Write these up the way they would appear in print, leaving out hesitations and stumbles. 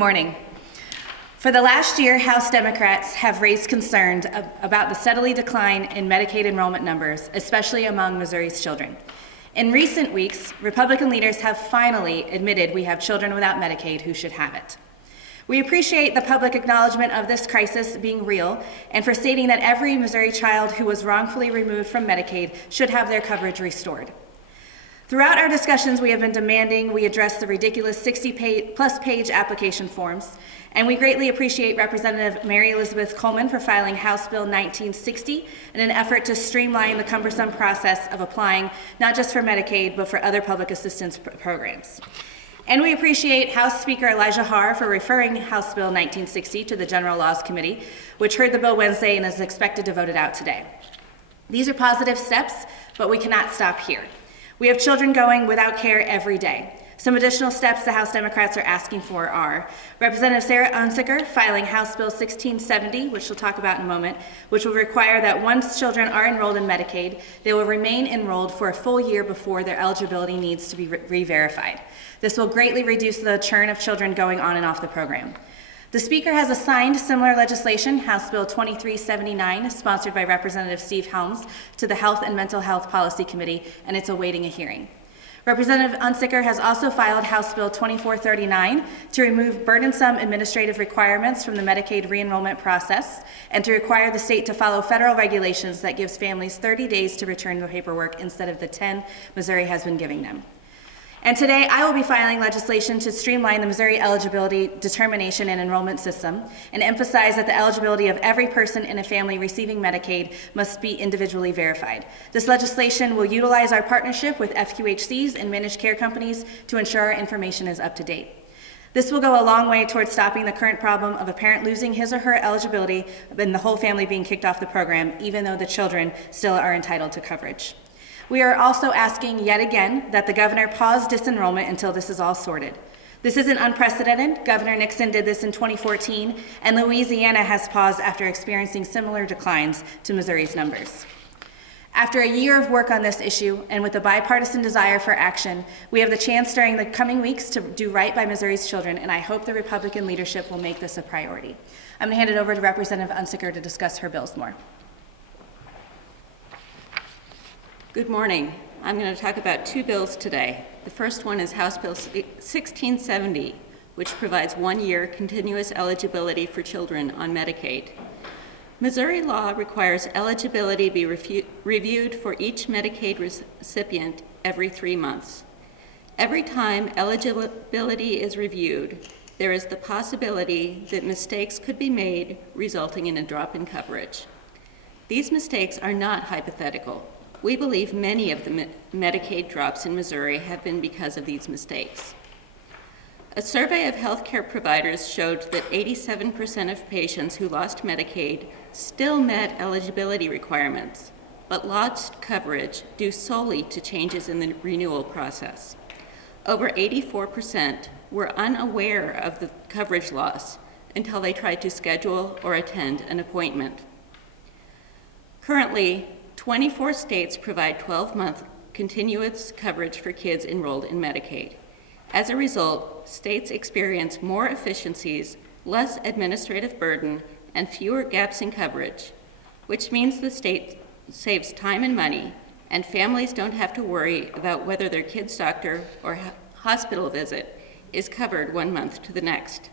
Morning. For the last year, House Democrats have raised concerns about the steadily decline in Medicaid enrollment numbers, especially among Missouri's children. In recent weeks, Republican leaders have finally admitted we have children without Medicaid who should have it. We appreciate the public acknowledgement of this crisis being real and for stating that every Missouri child who was wrongfully removed from Medicaid should have their coverage restored. Throughout our discussions, we have been demanding we address the ridiculous 60-plus page application forms, and we greatly appreciate Representative Mary Elizabeth Coleman for filing House Bill 1960 in an effort to streamline the cumbersome process of applying not just for Medicaid, but for other public assistance programs. And we appreciate House Speaker Elijah Harr for referring House Bill 1960 to the General Laws Committee, which heard the bill Wednesday and is expected to vote it out today. These are positive steps, but we cannot stop here. We have children going without care every day. Some additional steps the House Democrats are asking for are Representative Sarah Unsicker filing House Bill 1670, which she'll talk about in a moment, which will require that once children are enrolled in Medicaid, they will remain enrolled for a full year before their eligibility needs to be re-verified. This will greatly reduce the churn of children going on and off the program. The Speaker has assigned similar legislation, House Bill 2379, sponsored by Representative Steve Helms, to the Health and Mental Health Policy Committee, and it's awaiting a hearing. Representative Unsicker has also filed House Bill 2439 to remove burdensome administrative requirements from the Medicaid re-enrollment process and to require the state to follow federal regulations that gives families 30 days to return the paperwork instead of the 10 Missouri has been giving them. And today, I will be filing legislation to streamline the Missouri eligibility determination and enrollment system and emphasize that the eligibility of every person in a family receiving Medicaid must be individually verified. This legislation will utilize our partnership with FQHCs and managed care companies to ensure our information is up to date. This will go a long way towards stopping the current problem of a parent losing his or her eligibility and the whole family being kicked off the program, even though the children still are entitled to coverage. We are also asking yet again that the governor pause disenrollment until this is all sorted. This isn't unprecedented. Governor Nixon did this in 2014, and Louisiana has paused after experiencing similar declines to Missouri's numbers. After a year of work on this issue, and with a bipartisan desire for action, we have the chance during the coming weeks to do right by Missouri's children, and I hope the Republican leadership will make this a priority. I'm going to hand it over to Representative Unsicker to discuss her bills more. Good morning. I'm going to talk about two bills today. The first one is House Bill 1670, which provides 1-year continuous eligibility for children on Medicaid. Missouri law requires eligibility be reviewed for each Medicaid recipient every 3 months. Every time eligibility is reviewed, there is the possibility that mistakes could be made, resulting in a drop in coverage. These mistakes are not hypothetical. We believe many of the Medicaid drops in Missouri have been because of these mistakes. A survey of healthcare providers showed that 87% of patients who lost Medicaid still met eligibility requirements, but lost coverage due solely to changes in the renewal process. Over 84% were unaware of the coverage loss until they tried to schedule or attend an appointment. Currently, 24 states provide 12-month continuous coverage for kids enrolled in Medicaid. As a result, states experience more efficiencies, less administrative burden, and fewer gaps in coverage, which means the state saves time and money, and families don't have to worry about whether their kid's doctor or hospital visit is covered 1 month to the next.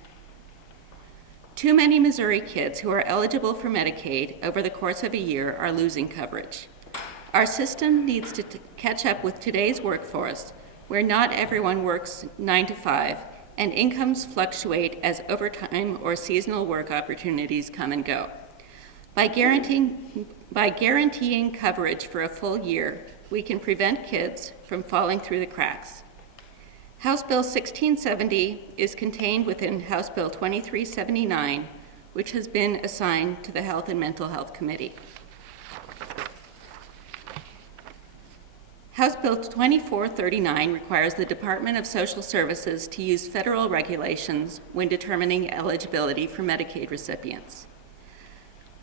Too many Missouri kids who are eligible for Medicaid over the course of a year are losing coverage. Our system needs to catch up with today's workforce, where not everyone works 9 to 5, and incomes fluctuate as overtime or seasonal work opportunities come and go. By guaranteeing coverage for a full year, we can prevent kids from falling through the cracks. House Bill 1670 is contained within House Bill 2379, which has been assigned to the Health and Mental Health Committee. House Bill 2439 requires the Department of Social Services to use federal regulations when determining eligibility for Medicaid recipients.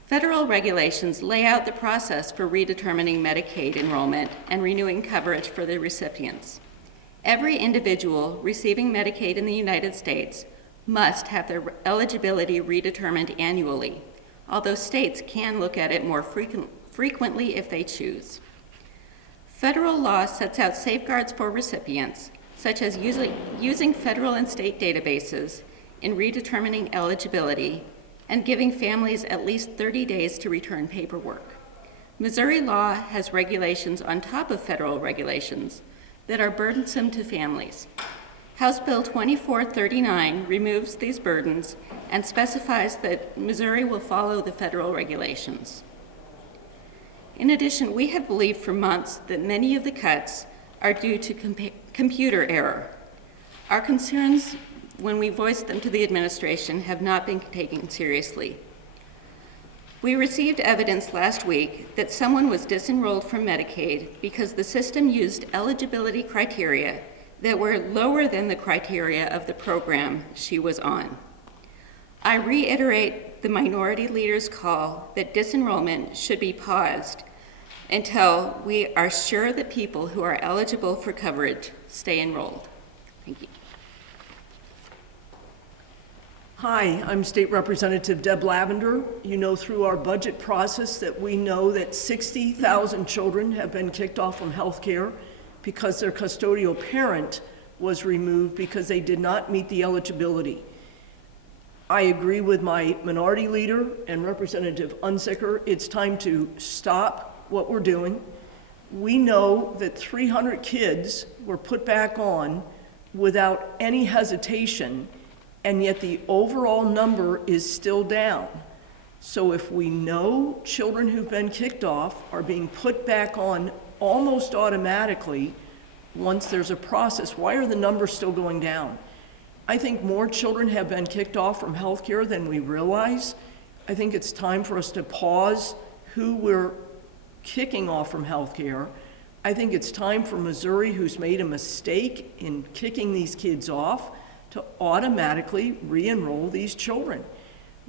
Federal regulations lay out the process for redetermining Medicaid enrollment and renewing coverage for the recipients. Every individual receiving Medicaid in the United States must have their eligibility redetermined annually, although states can look at it more frequently if they choose. Federal law sets out safeguards for recipients, such as using federal and state databases in redetermining eligibility and giving families at least 30 days to return paperwork. Missouri law has regulations on top of federal regulations that are burdensome to families. House Bill 2439 removes these burdens and specifies that Missouri will follow the federal regulations. In addition, we have believed for months that many of the cuts are due to computer error. Our concerns, when we voiced them to the administration, have not been taken seriously. We received evidence last week that someone was disenrolled from Medicaid because the system used eligibility criteria that were lower than the criteria of the program she was on. I reiterate the minority leader's call that disenrollment should be paused until we are sure that people who are eligible for coverage stay enrolled. Thank you. Hi, I'm State Representative Deb Lavender. You know through our budget process that we know that 60,000 children have been kicked off from health care because their custodial parent was removed because they did not meet the eligibility. I agree with my minority leader and Representative Unsicker. It's time to stop what we're doing. We know that 300 kids were put back on without any hesitation, and yet the overall number is still down. So if we know children who've been kicked off are being put back on almost automatically once there's a process, why are the numbers still going down? I think more children have been kicked off from healthcare than we realize. I think it's time for us to pause who we're kicking off from healthcare. I think it's time for Missouri, who's made a mistake in kicking these kids off, to automatically re-enroll these children.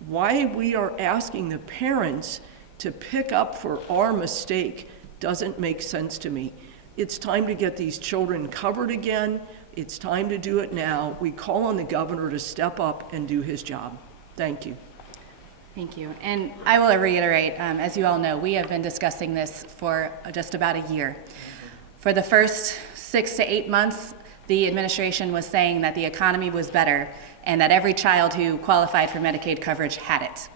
Why we are asking the parents to pick up for our mistake doesn't make sense to me. It's time to get these children covered again. It's time to do it now. We call on the governor to step up and do his job. Thank you. Thank you. And I will reiterate, as you all know, we have been discussing this for just about a year. For the first 6 to 8 months, the administration was saying that the economy was better and that every child who qualified for Medicaid coverage had it.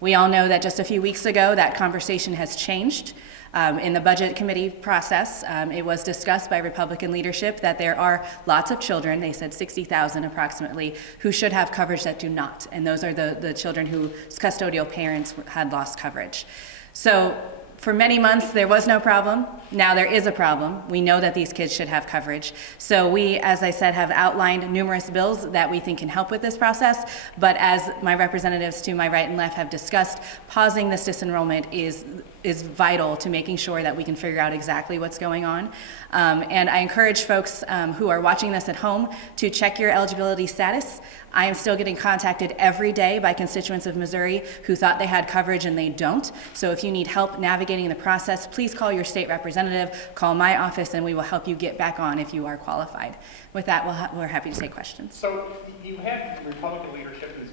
We all know that just a few weeks ago, that conversation has changed. In the budget committee process, it was discussed by Republican leadership that there are lots of children, they said 60,000 approximately, who should have coverage that do not. And those are the children whose custodial parents had lost coverage. So for many months, there was no problem. Now there is a problem. We know that these kids should have coverage. So we, as I said, have outlined numerous bills that we think can help with this process. But as my representatives to my right and left have discussed, pausing this disenrollment is vital to making sure that we can figure out exactly what's going on. And I encourage folks who are watching this at home to check your eligibility status. I am still getting contacted every day by constituents of Missouri who thought they had coverage and they don't. So if you need help navigating the process, please call your state representative, call my office, and we will help you get back on if you are qualified. With that, we're happy to take questions. So you have Republican leadership who's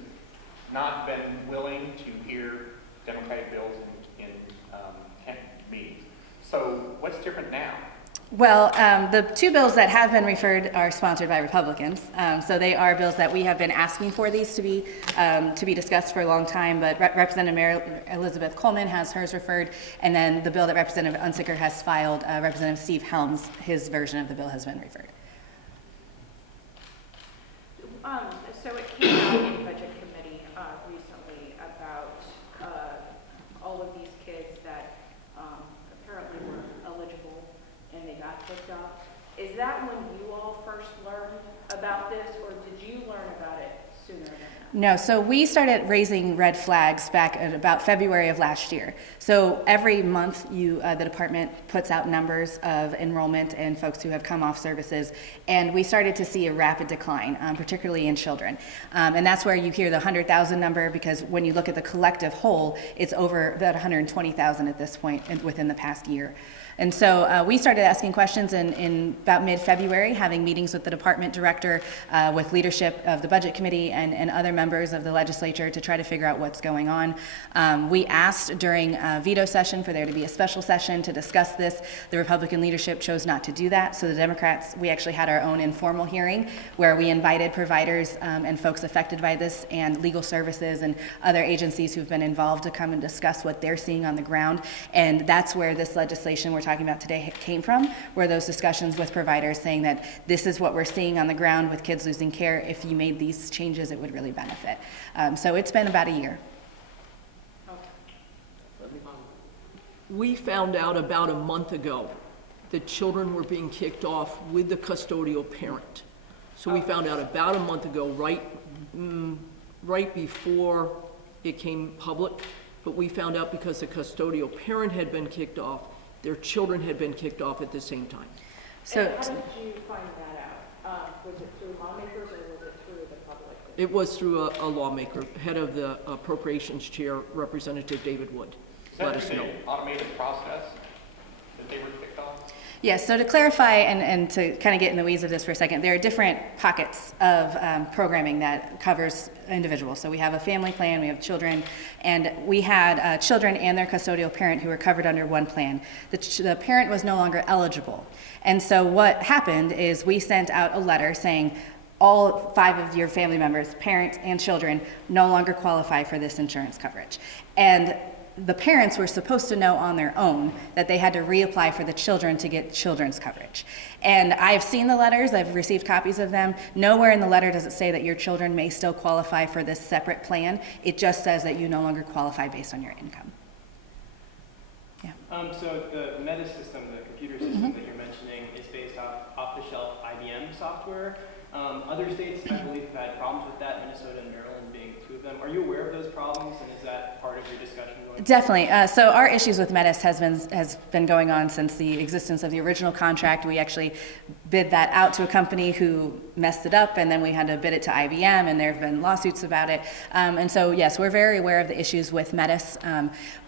not been willing to hear Democratic bills in meetings. So what's different now? Well, the two bills that have been referred are sponsored by Republicans. So they are bills that we have been asking for these to be discussed for a long time, but Representative Mary Elizabeth Coleman has hers referred, and then the bill that Representative Unsicker has filed, Representative Steve Helms, his version of the bill has been referred. So it came out in Budget Committee recently about all of these kids that apparently were eligible and they got kicked off. Is that when you all first learned about this, or did you learn about it sooner than that? No, so we started raising red flags back at about February of last year. So every month the department puts out numbers of enrollment and folks who have come off services, and we started to see a rapid decline, particularly in children. And that's where you hear the 100,000 number, because when you look at the collective whole, it's over about 120,000 at this point within the past year. And so we started asking questions in about mid-February, having meetings with the department director, with leadership of the budget committee and other members of the legislature to try to figure out what's going on. We asked during a veto session for there to be a special session to discuss this. The Republican leadership chose not to do that, so the Democrats, we actually had our own informal hearing where we invited providers and folks affected by this and legal services and other agencies who've been involved to come and discuss what they're seeing on the ground. And that's where this legislation we're talking about today came from, were those discussions with providers saying that this is what we're seeing on the ground with kids losing care. If you made these changes, it would really benefit. So it's been about a year. We found out about a month ago that children were being kicked off with the custodial parent. So we found out about a month ago, right before it came public, but we found out because the custodial parent had been kicked off, their children had been kicked off at the same time. So And how did you find that out? Was it through lawmakers or was it through the public? It was through a lawmaker, head of the appropriations chair, Representative David Wood. Let us know. Is that an automated process that they were kicked off? yes, so to clarify and to kind of get in the weeds of this for a second, there are different pockets of programming that covers individuals. So we have a family plan, we have children, and we had children and their custodial parent who were covered under one plan. The parent was no longer eligible. And so what happened is we sent out a letter saying, all 5 of your family members, parent and children, no longer qualify for this insurance coverage. And the parents were supposed to know on their own that they had to reapply for the children to get children's coverage. And I've seen the letters, I've received copies of them. Nowhere in the letter does it say that your children may still qualify for this separate plan. It just says that you no longer qualify based on your income. Yeah. So the Meta system, the computer system that you're mentioning, is based off off-the-shelf IBM software. Other states, I believe, have had problems with that, Minnesota and Maryland being 2 of them. Are you aware of those problems, and is that part of your discussion going forward? Definitely. So our issues with Metis has been going on since the existence of the original contract. We actually bid that out to a company who messed it up, and then we had to bid it to IBM, and there have been lawsuits about it. And so, yes, we're very aware of the issues with Metis.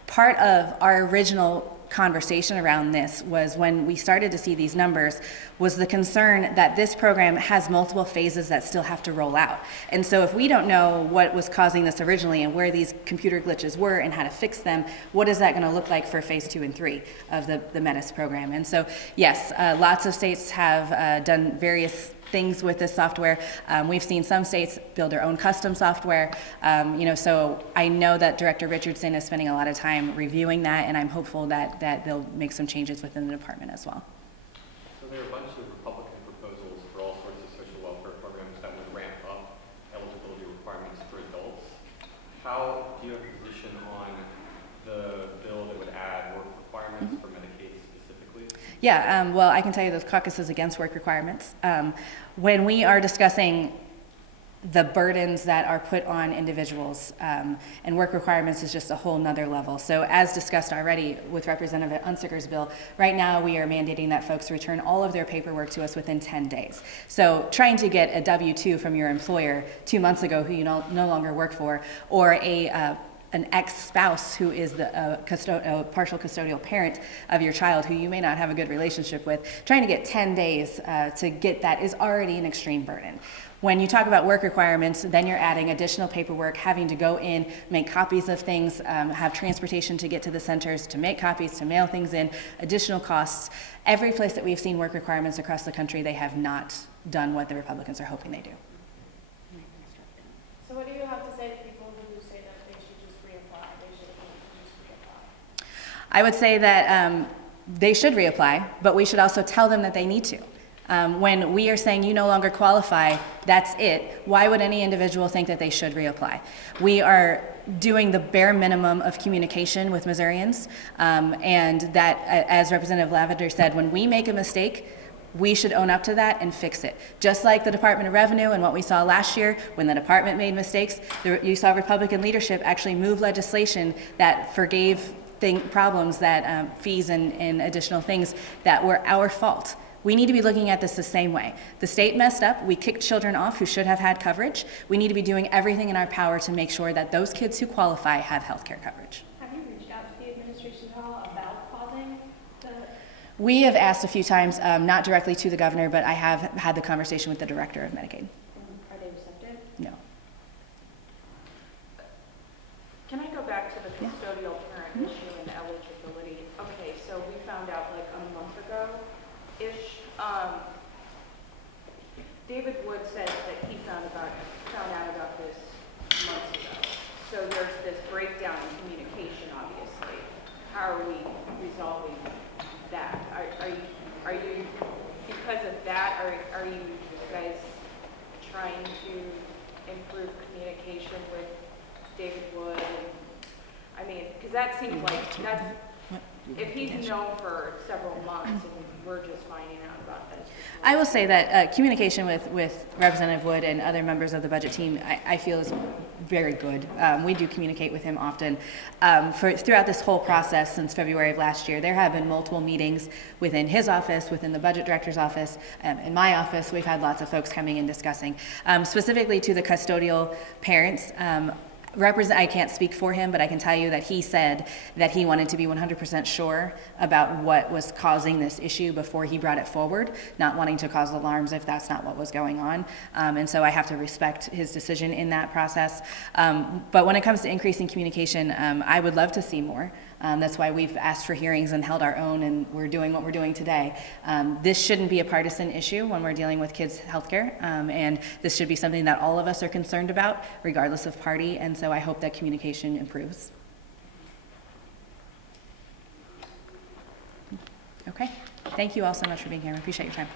Part of our original conversation around this was when we started to see these numbers was the concern that this program has multiple phases that still have to roll out. And so if we don't know what was causing this originally and where these computer glitches were and how to fix them, what is that going to look like for phase 2 and 3 of the Metis program? And so yes, lots of states have done various things with this software. We've seen some states build their own custom software. So I know that Director Richardson is spending a lot of time reviewing that, and I'm hopeful that they'll make some changes within the department as well. So there are a bunch of Republican proposals for all sorts of social welfare programs that would ramp up eligibility requirements for adults. How do you have a position on the bill that would add work requirements for Medicaid specifically? Yeah, well, I can tell you the caucus is against work requirements. When we are discussing the burdens that are put on individuals, and work requirements is just a whole nother level. So as discussed already with Representative Unsiker's bill, right now we are mandating that folks return all of their paperwork to us within 10 days. So trying to get a W-2 from your employer 2 months ago who you no longer work for, or an ex-spouse who is a partial custodial parent of your child who you may not have a good relationship with, trying to get 10 days to get that is already an extreme burden. When you talk about work requirements, then you're adding additional paperwork, having to go in, make copies of things, have transportation to get to the centers, to make copies, to mail things in, additional costs. Every place that we've seen work requirements across the country, they have not done what the Republicans are hoping they do. So what do you have to say to people who say that they should just reapply? They should just reapply? I would say that they should reapply, but we should also tell them that they need to. When we are saying you no longer qualify, that's it. Why would any individual think that they should reapply? We are doing the bare minimum of communication with Missourians, and that, as Representative Lavender said, when we make a mistake, we should own up to that and fix it. Just like the Department of Revenue and what we saw last year when the department made mistakes, you saw Republican leadership actually move legislation that forgave problems, that fees and additional things that were our fault. We need to be looking at this the same way. The state messed up. We kicked children off who should have had coverage. We need to be doing everything in our power to make sure that those kids who qualify have health care coverage. Have you reached out to the administration at all about pausing the We have asked a few times, not directly to the governor, but I have had the conversation with the director of Medicaid. Are they receptive? No. Can I go back to the Yeah. custodial parent issue and eligibility? Okay, so we found out like a month ago-ish, David Wood said that he found out about this months ago. So there's this breakdown in communication, obviously. How are we resolving that? Are you, because of that, are you guys trying to improve communication with David Wood? I mean, because that seems like, that's, if he's known for several months and we're just finding out about this. I will say that communication with Representative Wood and other members of the budget team, I feel is very good. We do communicate with him often. Throughout this whole process since February of last year, there have been multiple meetings within his office, within the budget director's office, in my office. We've had lots of folks coming and discussing. Specifically to the custodial parents, I can't speak for him, but I can tell you that he said that he wanted to be 100% sure about what was causing this issue before he brought it forward, not wanting to cause alarms if that's not what was going on. And so I have to respect his decision in that process. But when it comes to increasing communication, I would love to see more. That's why we've asked for hearings and held our own, and we're doing what we're doing today. This shouldn't be a partisan issue when we're dealing with kids' healthcare, and this should be something that all of us are concerned about, regardless of party, and so I hope that communication improves. Okay, thank you all so much for being here. I appreciate your time.